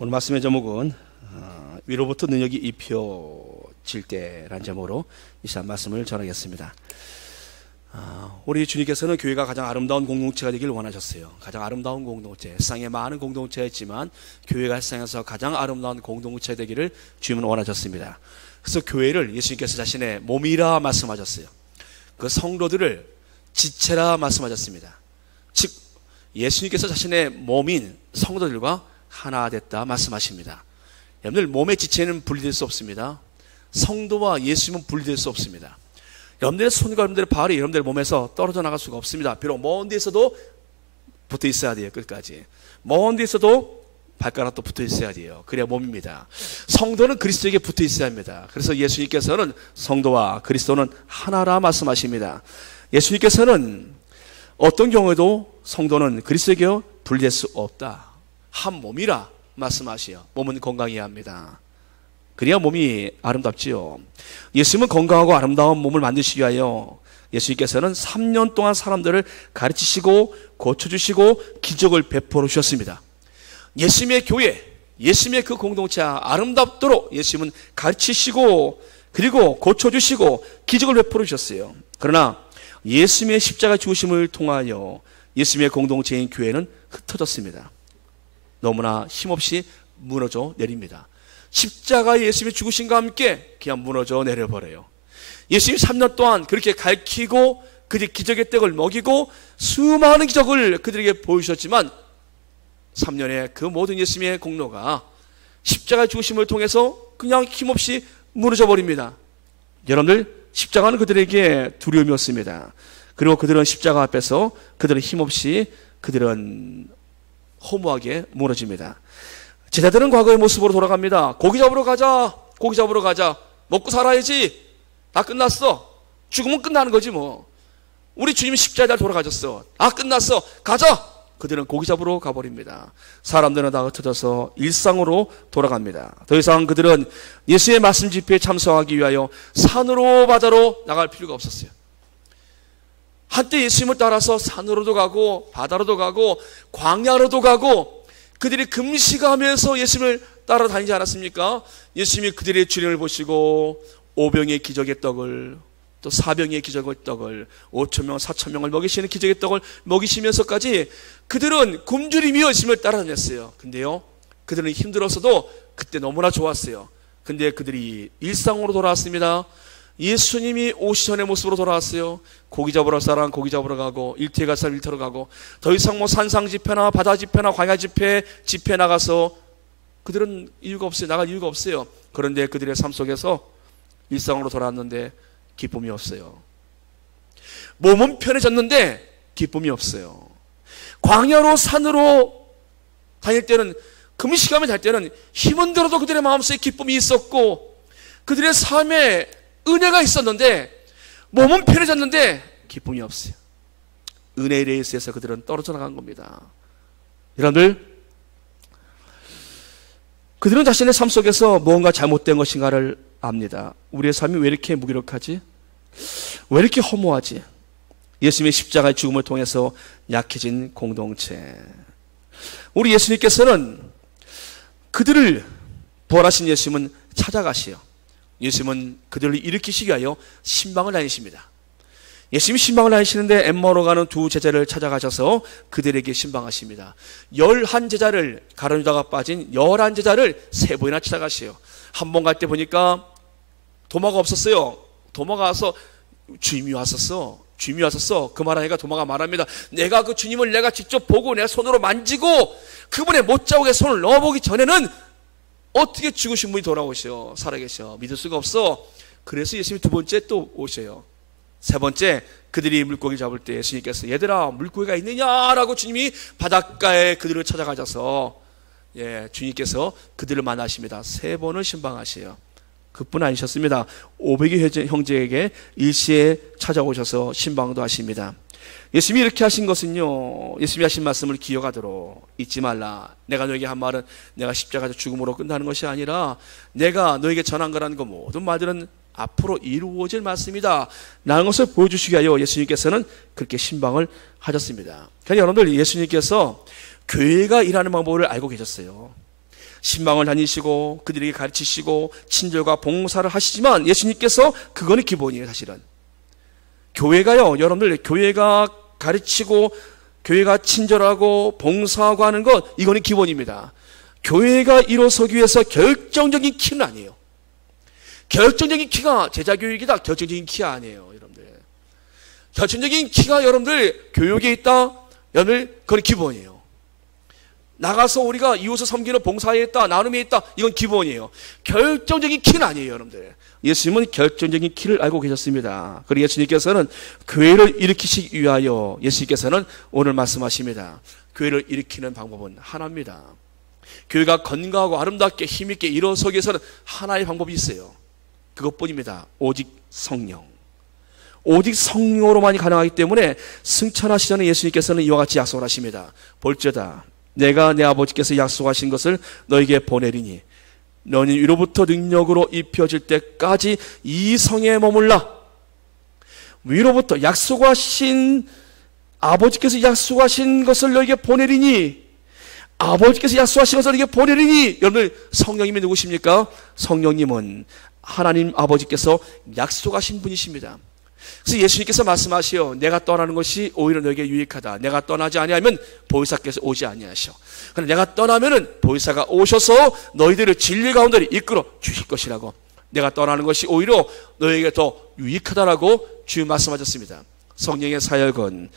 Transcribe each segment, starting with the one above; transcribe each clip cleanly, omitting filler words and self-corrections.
오늘 말씀의 제목은 위로부터 능력이 입혀질 때라는 제목으로 이 시간 말씀을 전하겠습니다. 우리 주님께서는 교회가 가장 아름다운 공동체가 되길 원하셨어요. 가장 아름다운 공동체, 세상에 많은 공동체가 있지만 교회가 세상에서 가장 아름다운 공동체 되기를 주님은 원하셨습니다. 그래서 교회를 예수님께서 자신의 몸이라 말씀하셨어요. 그 성도들을 지체라 말씀하셨습니다. 즉 예수님께서 자신의 몸인 성도들과 하나 됐다 말씀하십니다. 여러분들, 몸의 지체는 분리될 수 없습니다. 성도와 예수님은 분리될 수 없습니다. 여러분들의 손과 여러분들의 발이 여러분들의 몸에서 떨어져 나갈 수가 없습니다. 비록 먼 데에서도 붙어 있어야 돼요. 끝까지 먼 데에서도 발가락도 붙어 있어야 돼요. 그래야 몸입니다. 성도는 그리스도에게 붙어 있어야 합니다. 그래서 예수님께서는 성도와 그리스도는 하나라 말씀하십니다. 예수님께서는 어떤 경우에도 성도는 그리스도에게 분리될 수 없다, 한 몸이라 말씀하시어 몸은 건강해야 합니다. 그래야 몸이 아름답지요. 예수님은 건강하고 아름다운 몸을 만드시기 위하여 예수님께서는 3년 동안 사람들을 가르치시고 고쳐주시고 기적을 베풀어 주셨습니다. 예수님의 교회, 예수님의 그 공동체가 아름답도록 예수님은 가르치시고 그리고 고쳐주시고 기적을 베풀어 주셨어요. 그러나 예수님의 십자가 죽으심을 통하여 예수님의 공동체인 교회는 흩어졌습니다. 너무나 힘없이 무너져 내립니다. 십자가의 예수님의 죽으심과 함께 그냥 무너져 내려버려요. 예수님이 3년 동안 그렇게 가르치고 그들이 기적의 떡을 먹이고 수많은 기적을 그들에게 보여주셨지만 3년의 그 모든 예수님의 공로가 십자가의 죽으심을 통해서 그냥 힘없이 무너져 버립니다. 여러분들, 십자가는 그들에게 두려움이었습니다. 그리고 그들은 십자가 앞에서 그들은 힘없이 그들은 허무하게 무너집니다. 제자들은 과거의 모습으로 돌아갑니다. 고기 잡으러 가자, 고기 잡으러 가자, 먹고 살아야지, 다 끝났어, 죽으면 끝나는 거지 뭐, 우리 주님이 십자가에 돌아가셨어, 끝났어, 가자. 그들은 고기 잡으러 가버립니다. 사람들은 다 흩어져서 일상으로 돌아갑니다. 더 이상 그들은 예수의 말씀 집회에 참석하기 위하여 산으로 바다로 나갈 필요가 없었어요. 한때 예수님을 따라서 산으로도 가고 바다로도 가고 광야로도 가고 그들이 금식하면서 예수님을 따라다니지 않았습니까? 예수님이 그들의 주님을 보시고 5병의 기적의 떡을, 또 4병의 기적의 떡을, 5,000명 4,000명을 먹이시는 기적의 떡을 먹이시면서까지 그들은 굶주리며 예수님을 따라다녔어요. 근데요, 그들은 힘들었어도 그때 너무나 좋았어요. 근데 그들이 일상으로 돌아왔습니다. 예수님이 오시 전의 모습으로 돌아왔어요. 고기 잡으러 갈 사람 고기 잡으러 가고, 일터에 갈 사람 일터로 가고, 더 이상 뭐 산상 집회나 바다 집회나 광야 집회 나가서 그들은 이유가 없어요. 나갈 이유가 없어요. 그런데 그들의 삶 속에서 일상으로 돌아왔는데 기쁨이 없어요. 몸은 편해졌는데 기쁨이 없어요. 광야로 산으로 다닐 때는, 금식하며 다닐 때는 힘은 들어도 그들의 마음속에 기쁨이 있었고 그들의 삶에 은혜가 있었는데 몸은 편해졌는데 기쁨이 없어요. 은혜의 레이스에서 그들은 떨어져 나간 겁니다. 여러분들, 그들은 자신의 삶 속에서 무언가 잘못된 것인가를 압니다. 우리의 삶이 왜 이렇게 무기력하지? 왜 이렇게 허무하지? 예수님의 십자가의 죽음을 통해서 약해진 공동체. 우리 예수님께서는 그들을, 부활하신 예수님은 찾아가시요, 예수님은 그들을 일으키시기 위하여 신방을 다니십니다. 예수님이 신방을 다니시는데 엠마오로 가는 두 제자를 찾아가셔서 그들에게 신방하십니다. 11제자를, 가룟 유다가 빠진 11제자를 3번이나 찾아가시요. 한 번 갈 때 보니까 도마가 없었어요. 도마가 와서 주님이 왔었어, 주님이 왔었어. 그 말하니까 도마가 말합니다. 내가 그 주님을 내가 직접 보고 내 손으로 만지고 그분의 못자국에 손을 넣어보기 전에는 어떻게 죽으신 분이 돌아오셔, 살아계셔, 믿을 수가 없어. 그래서 예수님이 2번째 또 오셔요. 3번째, 그들이 물고기 잡을 때 예수님께서 얘들아 물고기가 있느냐라고 주님이 바닷가에 그들을 찾아가셔서 주님께서 그들을 만나십니다. 3번을 신방하세요. 그뿐 아니셨습니다. 500의 형제에게 일시에 찾아오셔서 신방도 하십니다. 예수님이 이렇게 하신 것은요, 예수님이 하신 말씀을 기억하도록, 잊지 말라, 내가 너에게 한 말은 내가 십자가에서 죽음으로 끝나는 것이 아니라 내가 너에게 전한 거라는 그 모든 말들은 앞으로 이루어질 말씀이다 라는 것을 보여주시기 위하여 예수님께서는 그렇게 신방을 하셨습니다. 그러니까 여러분들, 예수님께서 교회가 일하는 방법을 알고 계셨어요. 신방을 다니시고 그들에게 가르치시고 친절과 봉사를 하시지만 예수님께서 그거는 기본이에요. 사실은 교회가요, 여러분들, 교회가 가르치고 교회가 친절하고 봉사하고 하는 것, 이거는 기본입니다. 교회가 일어서기 위해서 결정적인 키는 아니에요. 결정적인 키가 제자교육이다. 결정적인 키가 아니에요, 여러분들. 결정적인 키가 여러분들 교육에 있다. 여러분들, 그건 기본이에요. 나가서 우리가 이웃을 섬기는 봉사에 있다, 나눔에 있다, 이건 기본이에요. 결정적인 키는 아니에요, 여러분들. 예수님은 결정적인 키를 알고 계셨습니다. 그리고 예수님께서는 교회를 일으키시기 위하여 예수님께서는 오늘 말씀하십니다. 교회를 일으키는 방법은 하나입니다. 교회가 건강하고 아름답게 힘있게 일어서기 위해서는 하나의 방법이 있어요. 그것뿐입니다. 오직 성령. 오직 성령으로만이 가능하기 때문에 승천하시기 전에 예수님께서는 이와 같이 약속을 하십니다. 볼지어다 내가 내 아버지께서 약속하신 것을 너에게 보내리니 너는 위로부터 능력으로 입혀질 때까지 이 성에 머물라. 위로부터 약속하신, 아버지께서 약속하신 것을 너에게 보내리니, 아버지께서 약속하신 것을 너에게 보내리니. 여러분, 성령님이 누구십니까? 성령님은 하나님 아버지께서 약속하신 분이십니다. 그래서 예수님께서 말씀하시오. 내가 떠나는 것이 오히려 너에게 유익하다. 내가 떠나지 아니하면 보혜사께서 오지 아니하시오. 그러나 내가 떠나면은 보혜사가 오셔서 너희들을 진리 가운데로 이끌어 주실 것이라고. 내가 떠나는 것이 오히려 너에게 더 유익하다라고 주님 말씀하셨습니다. 성령의 사역은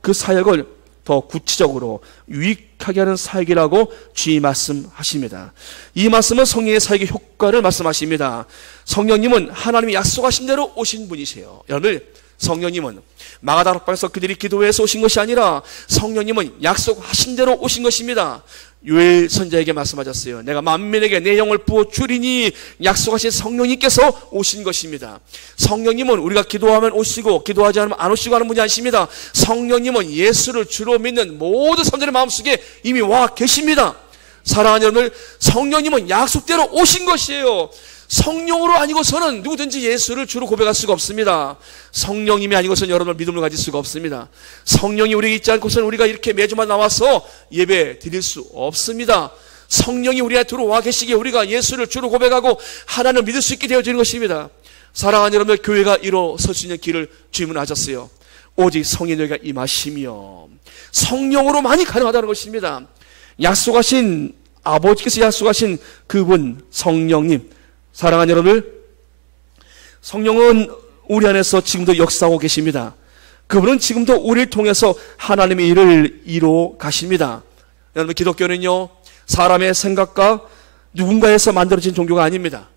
그 사역을 더 구체적으로 유익하게 하는 사역이라고 주님 말씀하십니다. 이 말씀은 성령의 사역의 효과를 말씀하십니다. 성령님은 하나님이 약속하신 대로 오신 분이세요. 여러분, 성령님은 마가다락방에서 그들이 기도해서 오신 것이 아니라 성령님은 약속하신 대로 오신 것입니다. 요엘 선지자에게 말씀하셨어요. 내가 만민에게 내 영을 부어주리니 약속하신 성령님께서 오신 것입니다. 성령님은 우리가 기도하면 오시고 기도하지 않으면 안 오시고 하는 분이 아니십니다. 성령님은 예수를 주로 믿는 모든 사람들의 마음속에 이미 와 계십니다. 사랑하는 여러분들, 성령님은 약속대로 오신 것이에요. 성령으로 아니고서는 누구든지 예수를 주로 고백할 수가 없습니다. 성령님이 아니고서는 여러분들 믿음을 가질 수가 없습니다. 성령이 우리에게 있지 않고서는 우리가 이렇게 매주마다 나와서 예배 드릴 수 없습니다. 성령이 우리 안에 들어와 계시기에 우리가 예수를 주로 고백하고 하나님을 믿을 수 있게 되어지는 것입니다. 사랑하는 여러분들, 교회가 일어설 수 있는 길을 주님은 하셨어요. 오직 성령이 너희가 임하시며 성령으로만이 가능하다는 것입니다. 약속하신, 아버지께서 약속하신 그분 성령님, 사랑하는 여러분들, 성령은 우리 안에서 지금도 역사하고 계십니다. 그분은 지금도 우리를 통해서 하나님의 일을 이루어 가십니다. 여러분, 기독교는요, 사람의 생각과 누군가에서 만들어진 종교가 아닙니다.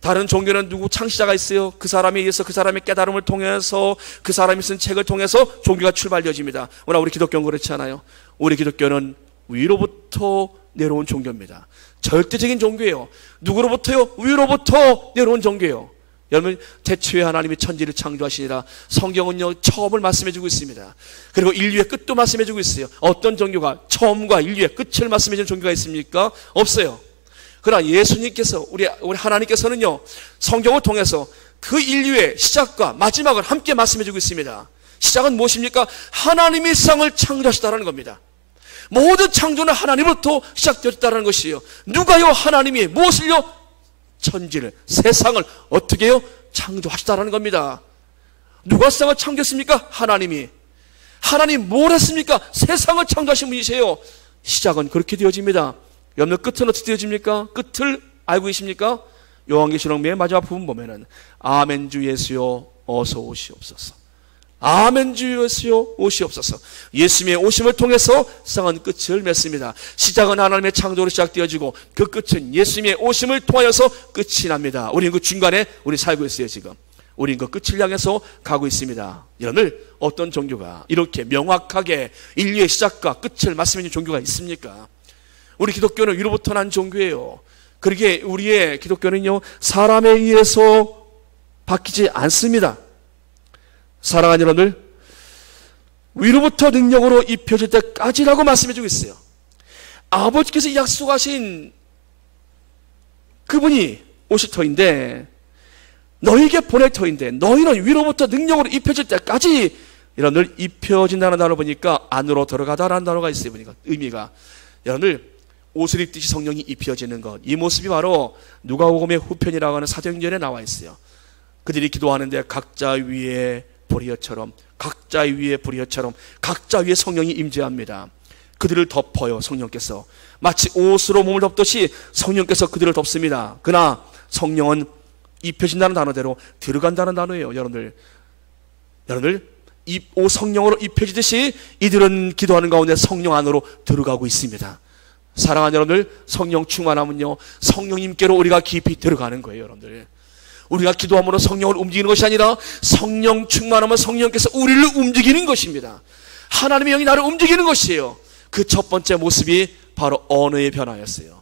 다른 종교는 누구 창시자가 있어요. 그 사람에 의해서 그 사람의 깨달음을 통해서 그 사람이 쓴 책을 통해서 종교가 출발되어집니다. 그러나 우리 기독교는 그렇지 않아요. 우리 기독교는 위로부터 내려온 종교입니다. 절대적인 종교예요. 누구로부터요? 위로부터 내려온 종교예요. 여러분, 태초에 하나님이 천지를 창조하시니라. 성경은요, 처음을 말씀해주고 있습니다. 그리고 인류의 끝도 말씀해주고 있어요. 어떤 종교가 처음과 인류의 끝을 말씀해주는 종교가 있습니까? 없어요. 그러나 예수님께서, 우리 하나님께서는요, 성경을 통해서 그 인류의 시작과 마지막을 함께 말씀해주고 있습니다. 시작은 무엇입니까? 하나님이 세상을 창조하시다라는 겁니다. 모든 창조는 하나님으로부터 시작되었다는 것이에요. 누가요? 하나님이 무엇을요? 천지를, 세상을 어떻게 해요? 창조하시다라는 겁니다. 누가 세상을 창조했습니까? 하나님이. 하나님 뭘 했습니까? 세상을 창조하신 분이세요. 시작은 그렇게 되어집니다. 여러분, 끝은 어떻게 되어집니까? 끝을 알고 계십니까? 요한계시록 맨 마지막 부분 보면은 아멘 주 예수여 어서 오시옵소서. 아멘 주 예수여 오시옵소서. 예수님의 오심을 통해서 세상은 끝을 맺습니다. 시작은 하나님의 창조로 시작되어지고 그 끝은 예수님의 오심을 통하여서 끝이 납니다. 우리는 그 중간에 우리 살고 있어요. 지금 우리는 그 끝을 향해서 가고 있습니다. 여러분, 어떤 종교가 이렇게 명확하게 인류의 시작과 끝을 말씀해주는 종교가 있습니까? 우리 기독교는 위로부터 난 종교예요. 그러기에 우리의 기독교는요, 사람에 의해서 바뀌지 않습니다. 사랑하는 여러분들, 위로부터 능력으로 입혀질 때까지라고 말씀해주고 있어요. 아버지께서 약속하신 그분이 오실 터인데, 너에게 보낼 터인데, 너희는 위로부터 능력으로 입혀질 때까지, 여러분들, 입혀진다는 단어 보니까 안으로 들어가다라는 단어가 있어요. 보니까 의미가, 여러분들, 옷을 입듯이 성령이 입혀지는 것, 이 모습이 바로 누가복음의 후편이라고 하는 사도행전에 나와 있어요. 그들이 기도하는데 각자 위에 보리혀처럼, 각자 위에 보리혀처럼, 각자 위에 성령이 임재합니다. 그들을 덮어요. 성령께서 마치 옷으로 몸을 덮듯이 성령께서 그들을 덮습니다. 그러나 성령은 입혀진다는 단어대로 들어간다는 단어예요. 여러분들 옷 성령으로 입혀지듯이 이들은 기도하는 가운데 성령 안으로 들어가고 있습니다. 사랑하는 여러분들, 성령 충만하면요, 성령님께로 우리가 깊이 들어가는 거예요. 여러분들, 우리가 기도함으로 성령을 움직이는 것이 아니라 성령 충만하면 성령께서 우리를 움직이는 것입니다. 하나님의 영이 나를 움직이는 것이에요. 그 첫 번째 모습이 바로 언어의 변화였어요.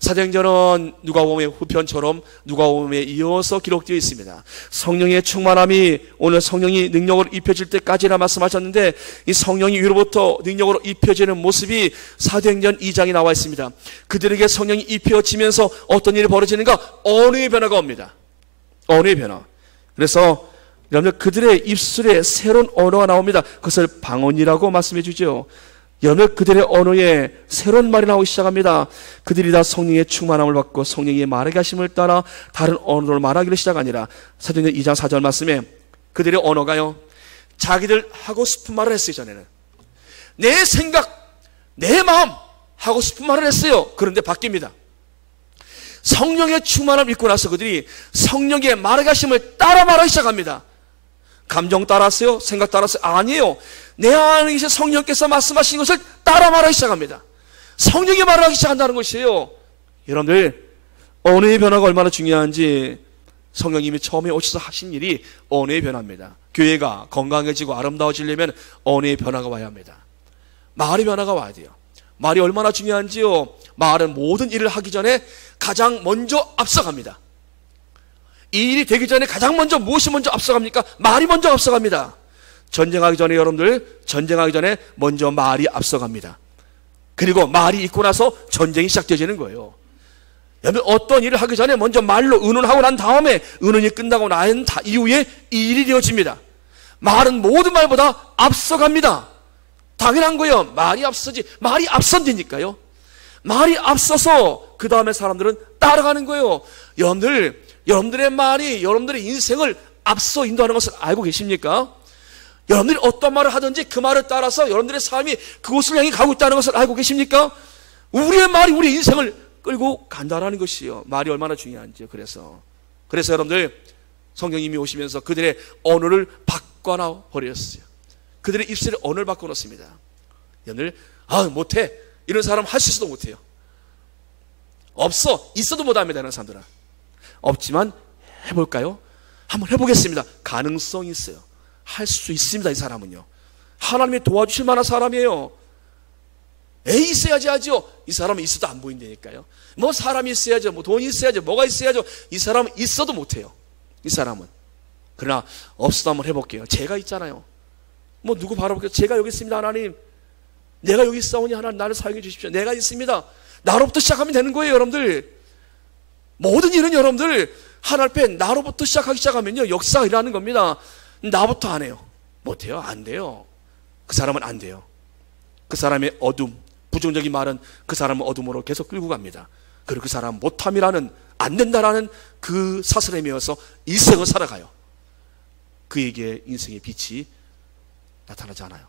사도행전은 누가복음의 후편처럼 누가복음에 이어서 기록되어 있습니다. 성령의 충만함이, 오늘 성령이 능력으로 입혀질 때까지라 말씀하셨는데, 이 성령이 위로부터 능력으로 입혀지는 모습이 사도행전 2장에 나와 있습니다. 그들에게 성령이 입혀지면서 어떤 일이 벌어지는가? 언어의 변화가 옵니다. 언어의 변화. 그래서 여러분들, 그들의 입술에 새로운 언어가 나옵니다. 그것을 방언이라고 말씀해 주죠. 여러분, 그들의 언어에 새로운 말이 나오기 시작합니다. 그들이 다 성령의 충만함을 받고 성령의 말하게 하심을 따라 다른 언어를 말하기를 시작하니라. 사도행전 2장 4절 말씀에 그들의 언어가요, 자기들 하고 싶은 말을 했어요. 전에는 내 생각, 내 마음 하고 싶은 말을 했어요. 그런데 바뀝니다. 성령의 충만함을 입고 나서 그들이 성령의 말하게 하심을 따라 말하기 시작합니다. 감정 따랐어요? 생각 따랐어요? 아니에요. 내 안에 계신 성령께서 말씀하신 것을 따라 말하기 시작합니다. 성령이 말하기 시작한다는 것이에요. 여러분들, 언어의 변화가 얼마나 중요한지 성령님이 처음에 오셔서 하신 일이 언어의 변화입니다. 교회가 건강해지고 아름다워지려면 언어의 변화가 와야 합니다. 말의 변화가 와야 돼요. 말이 얼마나 중요한지요. 말은 모든 일을 하기 전에 가장 먼저 앞서갑니다. 이 일이 되기 전에 가장 먼저 무엇이 먼저 앞서갑니까? 말이 먼저 앞서갑니다. 전쟁하기 전에, 여러분들, 전쟁하기 전에 먼저 말이 앞서갑니다. 그리고 말이 있고 나서 전쟁이 시작되어지는 거예요. 여러분, 어떤 일을 하기 전에 먼저 말로 의논하고 난 다음에 의논이 끝나고 난 이후에 이 일이 되어집니다. 말은 모든 말보다 앞서갑니다. 당연한 거예요. 말이 앞서지. 말이 앞선다니까요. 말이 앞서서 그 다음에 사람들은 따라가는 거예요. 여러분들의 말이 여러분들의 인생을 앞서 인도하는 것을 알고 계십니까? 여러분들이 어떤 말을 하든지 그 말을 따라서 여러분들의 삶이 그곳을 향해 가고 있다는 것을 알고 계십니까? 우리의 말이 우리의 인생을 끌고 간다는 것이에요. 말이 얼마나 중요한지요. 그래서 여러분들, 성령님이 오시면서 그들의 언어를 바꿔놔 버렸어요. 그들의 입술에 언어를 바꿔놓습니다. 여러분들, 못해, 이런 사람 할 수 있어도 못해요. 없어, 있어도 못합니다. 이런 사람들은 없지만 해볼까요? 한번 해보겠습니다. 가능성이 있어요. 할 수 있습니다. 이 사람은요, 하나님이 도와주실 만한 사람이에요. 있어야지 하죠. 이 사람은 있어도 안 보인다니까요. 뭐 사람이 있어야죠, 뭐 돈이 있어야죠, 뭐가 있어야죠. 이 사람은 있어도 못해요. 이 사람은. 그러나 없어도 한번 해볼게요. 제가 있잖아요. 뭐 누구 바라볼게요. 제가 여기 있습니다. 하나님, 내가 여기 있사오니 하나님 나를 사용해 주십시오. 내가 있습니다. 나로부터 시작하면 되는 거예요. 여러분들, 모든 일은 여러분들 하나님 앞에 나로부터 시작하기 시작하면요, 역사가 일어나는 겁니다. 나부터 안 해요. 못해요? 안 돼요. 그 사람은 안 돼요. 그 사람의 어둠, 부정적인 말은 그 사람은 어둠으로 계속 끌고 갑니다. 그리고 그 사람은 못함이라는, 안 된다라는 그 사슬에 매어서 일생을 살아가요. 그에게 인생의 빛이 나타나지 않아요.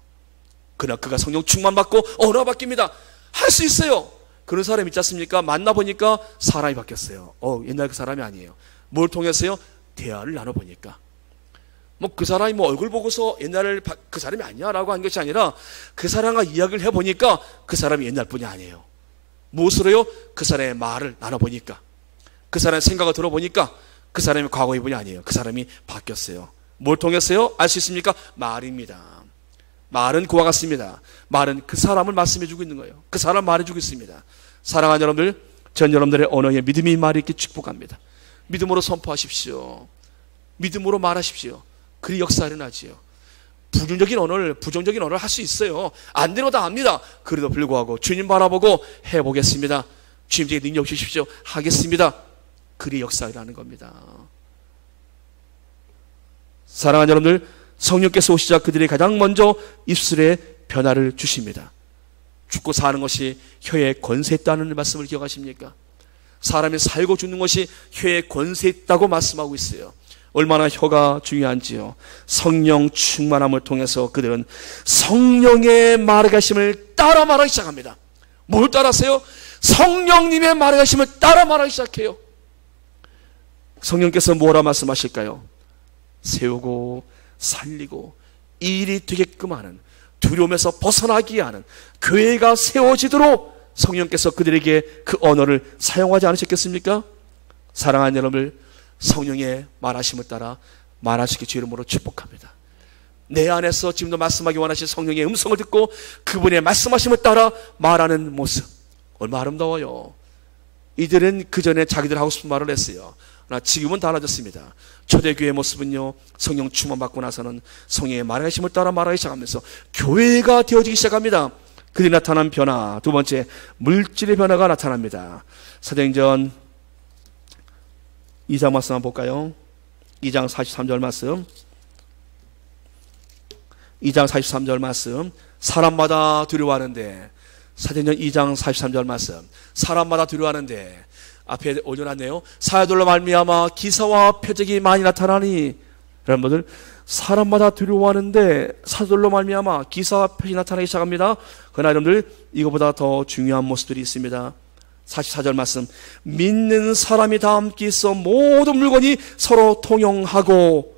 그러나 그가 성령 충만받고 언어가 바뀝니다. 할 수 있어요. 그런 사람 있지 않습니까? 만나보니까 사람이 바뀌었어요. 옛날 그 사람이 아니에요. 뭘 통해서요? 대화를 나눠보니까. 그 사람이 얼굴 보고서 옛날 그 사람이 아니야 라고 한 것이 아니라 그 사람과 이야기를 해보니까 그 사람이 옛날 분이 아니에요. 무엇으로요? 그 사람의 말을 나눠보니까, 그 사람의 생각을 들어보니까 그 사람이 과거의 분이 아니에요. 그 사람이 바뀌었어요. 뭘 통해서요? 알 수 있습니까? 말입니다. 말은 그와 같습니다. 말은 그 사람을 말씀해주고 있는 거예요. 그 사람 말해주고 있습니다. 사랑하는 여러분들, 전 여러분들의 언어에 믿음이 말이 있게 축복합니다. 믿음으로 선포하십시오. 믿음으로 말하십시오. 그리 역사 일어나지요. 부정적인 언어를 할 수 있어요. 안 되는 거 다 압니다. 그래도 불구하고 주님 바라보고 해보겠습니다. 주님 제게 능력 주십시오. 하겠습니다. 그리 역사 일어나는 겁니다. 사랑하는 여러분들, 성령께서 오시자 그들이 가장 먼저 입술에 변화를 주십니다. 죽고 사는 것이 혀에 권세 있다는 말씀을 기억하십니까? 사람이 살고 죽는 것이 혀에 권세 있다고 말씀하고 있어요. 얼마나 혀가 중요한지요. 성령 충만함을 통해서 그들은 성령의 말하심을 따라 말하기 시작합니다. 뭘 따라서요? 성령님의 말하심을 따라 말하기 시작해요. 성령께서 뭐라 말씀하실까요? 세우고 살리고 일이 되게끔 하는, 두려움에서 벗어나게 하는 교회가 세워지도록 성령께서 그들에게 그 언어를 사용하지 않으셨겠습니까? 사랑하는 여러분들, 성령의 말하심을 따라 말하시기 주 이름으로 축복합니다. 내 안에서 지금도 말씀하기 원하신 성령의 음성을 듣고 그분의 말씀하심을 따라 말하는 모습, 얼마나 아름다워요. 이들은 그전에 자기들 하고 싶은 말을 했어요. 그러나 지금은 달라졌습니다. 초대교회의 모습은요, 성령 충만 받고 나서는 성령의 말하심을 따라 말하기 시작하면서 교회가 되어지기 시작합니다. 그들이 나타난 변화, 두 번째, 물질의 변화가 나타납니다. 사도행전 2장 말씀 한번 볼까요? 2장 43절 말씀. 2장 43절 말씀. 사람마다 두려워하는데, 사도행전 2장 43절 말씀. 사람마다 두려워하는데, 앞에 올려놨네요. 사도들로 말미암아 기사와 표적이 많이 나타나니, 여러분들, 사람마다 두려워하는데 사도들로 말미암아 기사와 표적이 나타나기 시작합니다. 그러나 여러분들, 이거보다 더 중요한 모습들이 있습니다. 44절 말씀. 믿는 사람이 다 함께 있어 모든 물건이 서로 통용하고.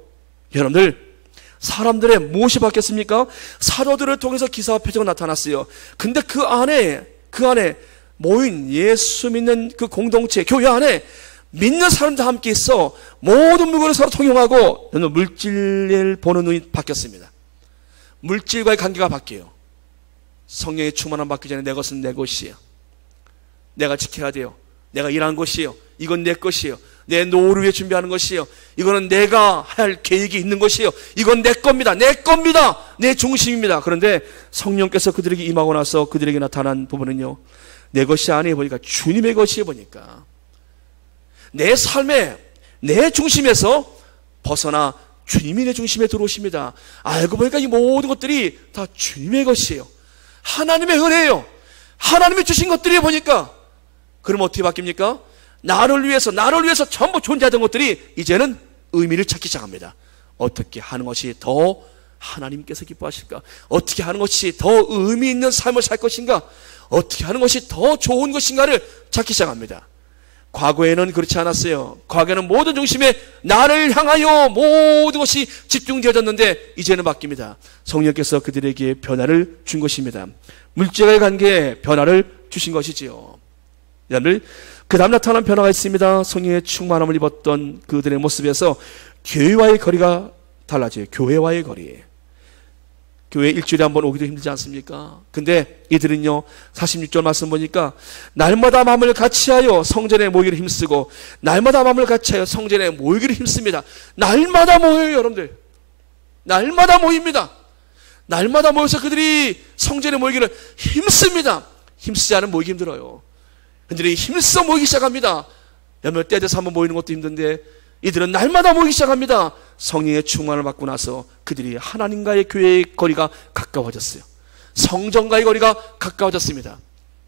여러분들, 사람들의 무엇이 바뀌었습니까? 사도들을 통해서 기사와 표적이 나타났어요. 근데 그 안에 모인 예수 믿는 그 공동체, 교회 안에 믿는 사람들 함께 있어 모든 물건을 서로 통용하고, 물질을 보는 눈이 바뀌었습니다. 물질과의 관계가 바뀌어요. 성령의 충만함 받기 전에 내 것은 내 것이에요. 내가 지켜야 돼요. 내가 일한 것이에요. 이건 내 것이에요. 내 노후를 위해 준비하는 것이에요. 이거는 내가 할 계획이 있는 것이에요. 이건 내 겁니다. 내 겁니다. 내 중심입니다. 그런데 성령께서 그들에게 임하고 나서 그들에게 나타난 부분은요, 내 것이 아니에요. 보니까 주님의 것이에요. 보니까 내 삶에, 내 중심에서 벗어나 주님이 내 중심에 들어오십니다. 알고 보니까 이 모든 것들이 다 주님의 것이에요. 하나님의 은혜예요. 하나님이 주신 것들이 보니까, 그럼 어떻게 바뀝니까? 나를 위해서 전부 존재하던 것들이 이제는 의미를 찾기 시작합니다. 어떻게 하는 것이 더 하나님께서 기뻐하실까? 어떻게 하는 것이 더 의미 있는 삶을 살 것인가? 어떻게 하는 것이 더 좋은 것인가를 찾기 시작합니다. 과거에는 그렇지 않았어요. 과거에는 모든 중심에 나를 향하여 모든 것이 집중되어졌는데 이제는 바뀝니다. 성령께서 그들에게 변화를 준 것입니다. 물질과의 관계에 변화를 주신 것이지요. 여러분들, 그 다음 나타난 변화가 있습니다. 성령의 충만함을 입었던 그들의 모습에서 교회와의 거리가 달라져요. 교회와의 거리. 교회 일주일에 한 번 오기도 힘들지 않습니까? 근데 이들은요, 46절 말씀 보니까 날마다 마음을 같이하여 성전에 모이기를 힘쓰고, 날마다 마음을 같이하여 성전에 모이기를 힘씁니다. 날마다 모여요. 여러분들, 날마다 모입니다. 날마다 모여서 그들이 성전에 모이기를 힘씁니다. 힘쓰지 않으면 모이기 힘들어요. 그들이 힘써 모이기 시작합니다. 몇 때 돼서 한번 모이는 것도 힘든데 이들은 날마다 모이기 시작합니다. 성령의 충만을 받고 나서 그들이 하나님과의 교회의 거리가 가까워졌어요. 성전과의 거리가 가까워졌습니다.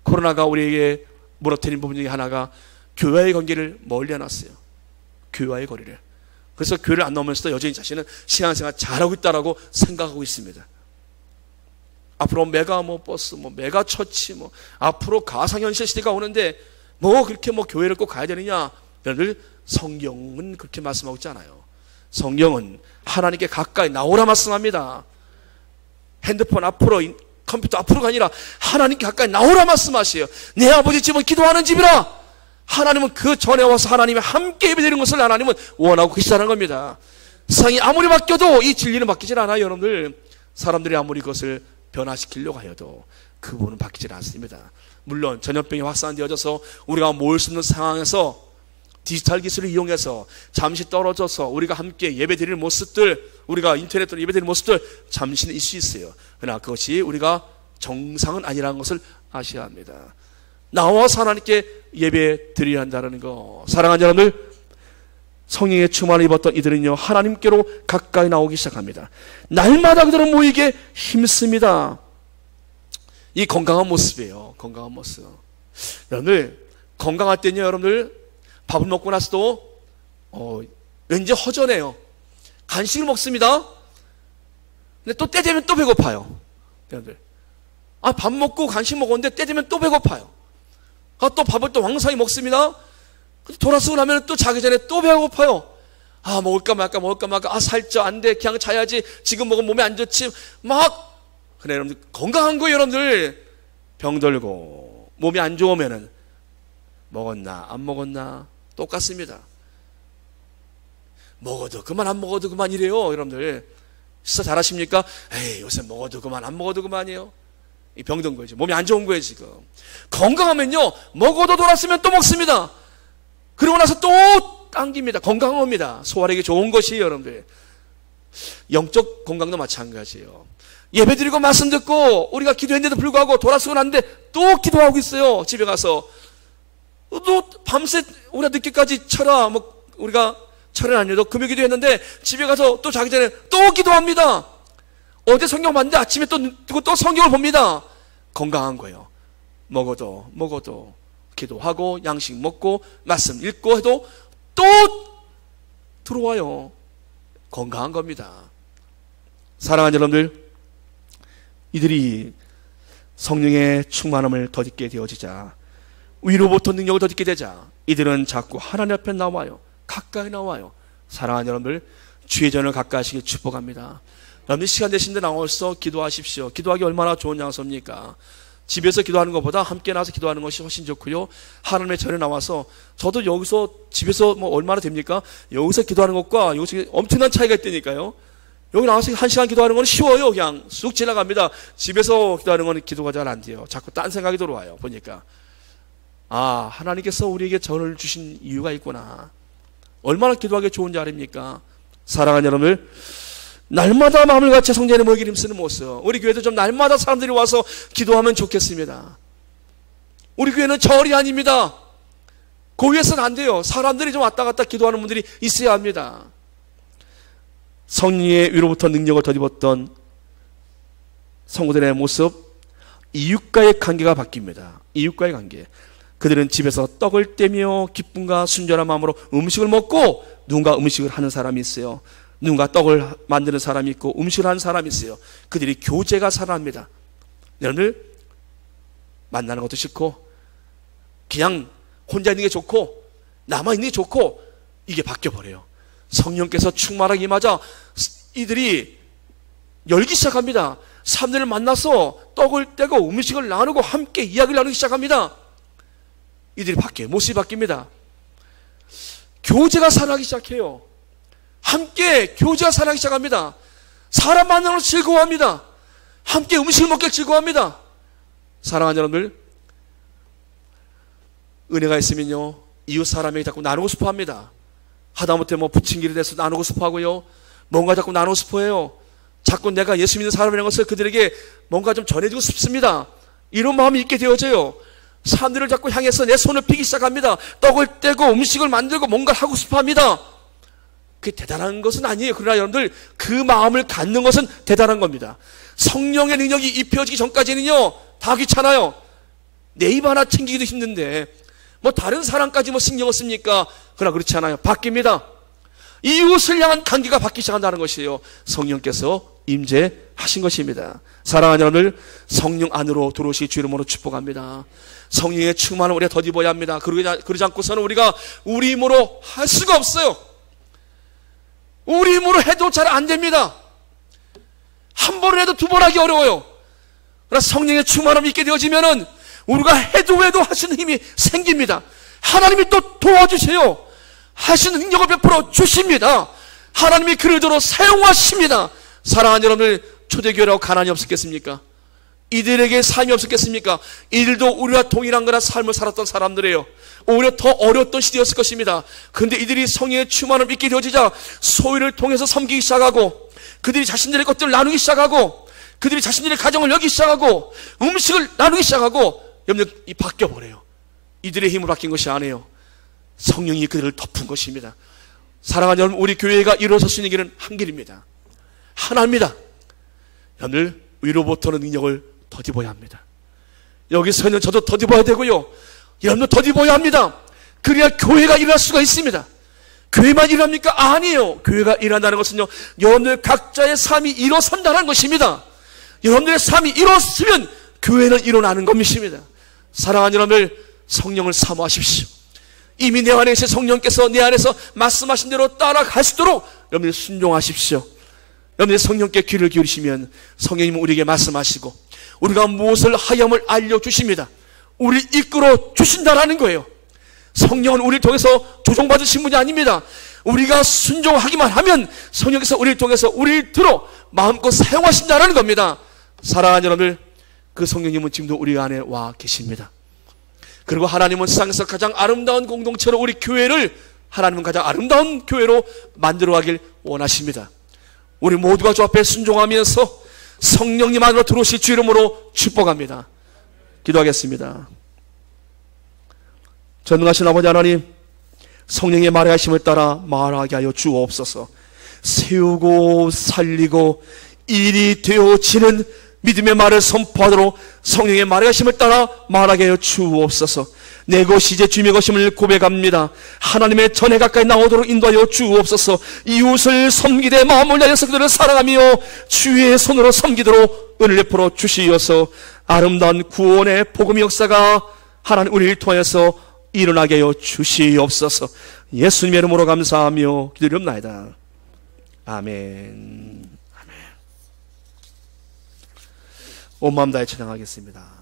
코로나가 우리에게 무너뜨린 부분 중에 하나가 교회의 관계를 멀리 해놨어요. 교회와의 거리를. 그래서 교회를 안 나오면서도 여전히 자신은 신앙생활 잘하고 있다라고 생각하고 있습니다. 앞으로 메가 버스, 메가 처치, 앞으로 가상현실 시대가 오는데 그렇게 교회를 꼭 가야 되느냐? 여러분들, 성경은 그렇게 말씀하고 있지 않아요. 성경은 하나님께 가까이 나오라 말씀합니다. 핸드폰 앞으로, 컴퓨터 앞으로가 아니라 하나님께 가까이 나오라 말씀하세요. 내 아버지 집은 기도하는 집이라. 하나님은 그 전에 와서 하나님이 함께 예배드리는 것을 하나님은 원하고 계시다는 겁니다. 세상이 아무리 바뀌어도 이 진리는 바뀌질 않아요. 여러분들, 사람들이 아무리 그것을 변화시키려고 하여도 그분은 바뀌질 않습니다. 물론 전염병이 확산되어져서 우리가 모일 수 있는 상황에서 디지털 기술을 이용해서 잠시 떨어져서 우리가 함께 예배드리는 모습들, 우리가 인터넷으로 예배드리는 모습들 잠시는 있을 수 있어요. 그러나 그것이 우리가 정상은 아니라는 것을 아셔야 합니다. 나와서 하나님께 예배 드려야 한다는 거. 사랑하는 여러분들, 성령의 충만을 입었던 이들은요, 하나님께로 가까이 나오기 시작합니다. 날마다 그들은 모이게 힘씁니다. 이 건강한 모습이에요. 건강한 모습. 여러분들 건강할 때는요, 여러분들 밥을 먹고 나서도 왠지 허전해요. 간식을 먹습니다. 근데 또 때 되면 또 배고파요. 여러분들, 밥 먹고 간식 먹었는데 때 되면 또 배고파요. 또 밥을 또 왕성히 먹습니다. 돌아서고 나면 또 자기 전에 또 배고파요. 먹을까 말까 먹을까 말까. 살쪄, 안 돼, 그냥 자야지, 지금 먹으면 몸에 안 좋지, 막. 그래, 여러분들 건강한 거예요. 여러분들 병들고 몸이 안 좋으면은 먹었나 안 먹었나 똑같습니다. 먹어도 그만 안 먹어도 그만 이래요. 여러분들 식사 잘하십니까? 에이, 요새 먹어도 그만 안 먹어도 그만이에요. 이 병든 거지, 몸이 안 좋은 거예요. 지금 건강하면요, 먹어도 돌았으면 또 먹습니다. 그러고 나서 또 당깁니다. 건강한 겁니다. 소화력이 좋은 것이에요. 여러분들 영적 건강도 마찬가지예요. 예배드리고 말씀 듣고 우리가 기도했는데도 불구하고 돌아서고 났는데 또 기도하고 있어요. 집에 가서 또 밤새 우리가 늦게까지 우리가 철은 아니어도 금요 기도했는데 집에 가서 또 자기 전에 또 기도합니다. 어제 성경 봤는데 아침에 또 성경을 봅니다. 건강한 거예요. 먹어도 기도하고 양식 먹고 말씀 읽고 해도 또 들어와요. 건강한 겁니다. 사랑하는 여러분들, 이들이 성령의 충만함을 덧입게 되어지자, 위로부터 능력을 덧입게 되자 이들은 자꾸 하나님 앞에 나와요. 가까이 나와요. 사랑하는 여러분들, 주의 전을 가까이 하시길 축복합니다. 여러분들 시간 되신데 나와서 기도하십시오. 기도하기 얼마나 좋은 장소입니까? 집에서 기도하는 것보다 함께 나와서 기도하는 것이 훨씬 좋고요. 하나님의 전에 나와서, 저도 여기서 집에서 얼마나 됩니까? 여기서 기도하는 것과 여기서 엄청난 차이가 있다니까요. 여기 나와서 1시간 기도하는 건 쉬워요. 그냥 쑥 지나갑니다. 집에서 기도하는 건 기도가 잘 안 돼요. 자꾸 딴 생각이 들어와요. 보니까 하나님께서 우리에게 전을 주신 이유가 있구나. 얼마나 기도하기 좋은 자리입니까? 사랑하는 여러분들, 날마다 마음을 같이 성전에 모이기 힘쓰는 모습, 우리 교회도 좀 날마다 사람들이 와서 기도하면 좋겠습니다. 우리 교회는 절이 아닙니다. 고위에서는 안 돼요. 사람들이 좀 왔다 갔다 기도하는 분들이 있어야 합니다. 성령의 위로부터 능력을 덧입었던 성도들의 모습, 이웃과의 관계가 바뀝니다. 이웃과의 관계. 그들은 집에서 떡을 떼며 기쁨과 순전한 마음으로 음식을 먹고, 누군가 음식을 하는 사람이 있어요. 누군가 떡을 만드는 사람이 있고 음식을 하는 사람이 있어요. 그들이 교제가 살아납니다. 여러분들, 만나는 것도 싫고 그냥 혼자 있는 게 좋고 남아있는 게 좋고, 이게 바뀌어버려요. 성령께서 충만하게 임하자 이들이 열기 시작합니다. 사람들을 만나서 떡을 떼고 음식을 나누고 함께 이야기를 나누기 시작합니다. 이들이 바뀌어요. 모습이 바뀝니다. 교제가 살아나기 시작해요. 함께 교제가 살아나기 시작합니다. 사람 만나는 것을 즐거워합니다. 함께 음식을 먹기 즐거워합니다. 사랑하는 여러분들, 은혜가 있으면요, 이웃 사람에게 자꾸 나누고 싶어 합니다. 하다못해 부침개를 대서 나누고 싶어 하고요, 뭔가 자꾸 나누고 싶어 해요. 자꾸 내가 예수 믿는 사람이라는 것을 그들에게 뭔가 좀 전해주고 싶습니다. 이런 마음이 있게 되어져요. 사람들을 자꾸 향해서 내 손을 피기 시작합니다. 떡을 떼고 음식을 만들고 뭔가를 하고 싶어 합니다. 그게 대단한 것은 아니에요. 그러나 여러분들, 그 마음을 갖는 것은 대단한 겁니다. 성령의 능력이 입혀지기 전까지는요, 다 귀찮아요. 내 입 하나 챙기기도 힘든데 다른 사람까지 신경을 씁니까? 그러나 그렇지 않아요. 바뀝니다. 이웃을 향한 관계가 바뀌기 시작한다는 것이에요. 성령께서 임재하신 것입니다. 사랑하는 여러분들, 성령 안으로 들어오시기 주 이름으로 축복합니다. 성령의 충만을 우리가 덧입어야 합니다. 그러지 않고서는 우리가 우리 힘으로 할 수가 없어요. 우리 힘으로 해도 잘 안 됩니다. 한 번을 해도 두 번 하기 어려워요. 그러나 성령의 충만함이 있게 되어지면은 우리가 해도 하시는 힘이 생깁니다. 하나님이 또 도와주세요. 하시는 능력을 베풀어 주십니다. 하나님이 그들로 사용하십니다. 사랑하는 여러분들, 초대교회라고 가난이 없었겠습니까? 이들에게 삶이 없었겠습니까? 이들도 우리와 동일한 거나 삶을 살았던 사람들이에요. 오히려 더 어려웠던 시대였을 것입니다. 그런데 이들이 성령의 충만을 믿게 되어지자 소유를 통해서 섬기기 시작하고, 그들이 자신들의 것들을 나누기 시작하고, 그들이 자신들의 가정을 여기 시작하고, 음식을 나누기 시작하고, 여러분들, 이 바뀌어버려요. 이들의 힘으로 바뀐 것이 아니에요. 성령이 그들을 덮은 것입니다. 사랑하는 여러분, 우리 교회가 이루어질 수 있는 길은 한 길입니다. 하나입니다. 여러분들, 위로부터는 능력을 덧입어야 합니다. 여기서는 저도 덧입어야 되고요, 여러분도 덧입어야 합니다. 그래야 교회가 일어날 수가 있습니다. 교회만 일합니까? 아니에요. 교회가 일한다는 것은요, 여러분들 각자의 삶이 일어선다는 것입니다. 여러분들의 삶이 일어서면 교회는 일어나는 것입니다. 사랑하는 여러분들, 성령을 사모하십시오. 이미 내 안에 계신 성령께서 내 안에서 말씀하신 대로 따라갈 수 있도록 여러분들 순종하십시오. 여러분들 성령께 귀를 기울이시면 성령님은 우리에게 말씀하시고 우리가 무엇을 하야함을 알려주십니다. 우리 이끌어 주신다라는 거예요. 성령은 우리를 통해서 조종받으신 분이 아닙니다. 우리가 순종하기만 하면 성령께서 우리를 통해서 우리를 들어 마음껏 사용하신다라는 겁니다. 사랑하는 여러분들, 그 성령님은 지금도 우리 안에 와 계십니다. 그리고 하나님은 세상에서 가장 아름다운 공동체로 우리 교회를, 하나님은 가장 아름다운 교회로 만들어가길 원하십니다. 우리 모두가 주 앞에 순종하면서 성령님 안으로 들어오실 주 이름으로 축복합니다. 기도하겠습니다. 전능하신 아버지 하나님, 성령의 말의 하심을 따라 말하게 하여 주옵소서. 세우고 살리고 일이 되어지는 믿음의 말을 선포하도록 성령의 말의 하심을 따라 말하게 하여 주옵소서. 내 것이 이제 주님의 것임을 고백합니다. 하나님의 전에 가까이 나오도록 인도하여 주옵소서. 이웃을 섬기되 마음을 다해서 그들을 사랑하며 주의 손으로 섬기도록 은혜를 베풀어 주시어서 아름다운 구원의 복음의 역사가 하나님 우리를 통해서 일어나게 하여 주시옵소서. 예수님의 이름으로 감사하며 기도드립니다. 아멘. 온 마음 다해 찬양하겠습니다.